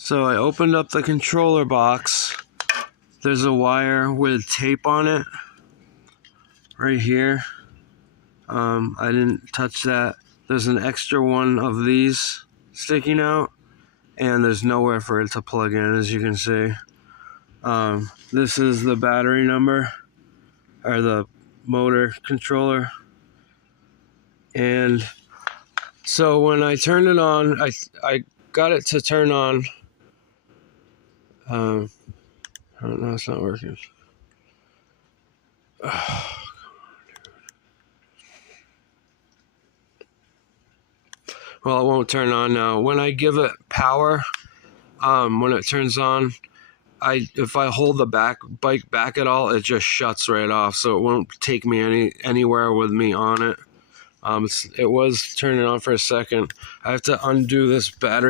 So I opened up the controller box. There's a wire with tape on it right here. I didn't touch that. There's an extra one of these sticking out, and there's nowhere for it to plug in, as you can see. This is the battery number, or the motor controller. And so when I turn it on, I got it to turn on. I don't know, it's not working. Well, it won't turn on now. When I give it power, when it turns on, if I hold the bike back at all, it just shuts right off, so it won't take me anywhere with me on it. It was turning on for a second. I have to undo this battery.